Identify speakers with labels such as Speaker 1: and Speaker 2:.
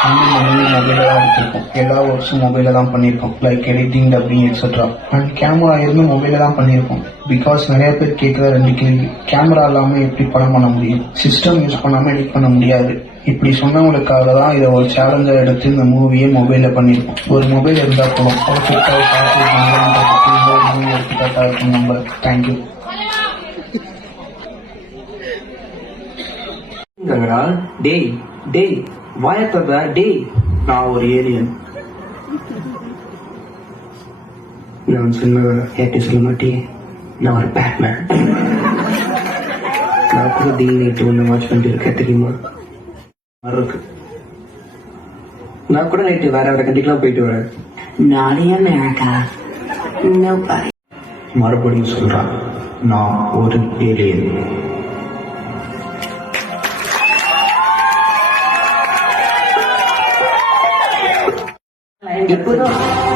Speaker 1: இன்னும் மொபைலில் தான் எடுத்திருக்கோம் எல்லா ஒர்க்ஸும் மொபைலில் தான் பண்ணியிருக்கோம் like editing dubbing etcetera and camera இருந்தும் மொபைலில் தான் பண்ணியிருக்கோம் பிகாஸ் நிறைய பேர் கேட்குற ரெண்டு கேள்வி கேமரா இல்லாமல் எப்படி படம் பண்ண முடியும் சிஸ்டம் யூஸ் பண்ணாமல் எடிட் பண்ண முடியாது இப்படி சொன்னவங்களுக்காக தான் இதை ஒரு சேலஞ்சாக எடுத்து இந்த மூவியை மொபைலில் பண்ணியிருக்கோம் ஒரு மொபைல் இருந்தால் போதும் பர்ஃபெக்டாக பார்த்து மூவி எடுத்துக்காட்டாக இருக்கும் நம்ம தேங்க்யூ
Speaker 2: டேய் டேய் வாயத்ததா டேய்
Speaker 1: நான் ஒரு ஏலியன்
Speaker 2: நான் சொன்ன கேட்டு சொல்ல மாட்டேன். நான் ஒரு பேட்மேன் நான் கூட டே நைட் ஒன்று வாட்ச் பண்ணிட்டு இருக்கேன் தெரியுமா?
Speaker 1: இருக்கு
Speaker 2: நான் கூட நைட்டு வேற வேற கண்டிக்கலாம் போயிட்டு வரேன்.
Speaker 3: America. Nobody.
Speaker 1: மறுபடியும் சொல்றான் நான் ஒரு ஏலியன்
Speaker 2: 也不能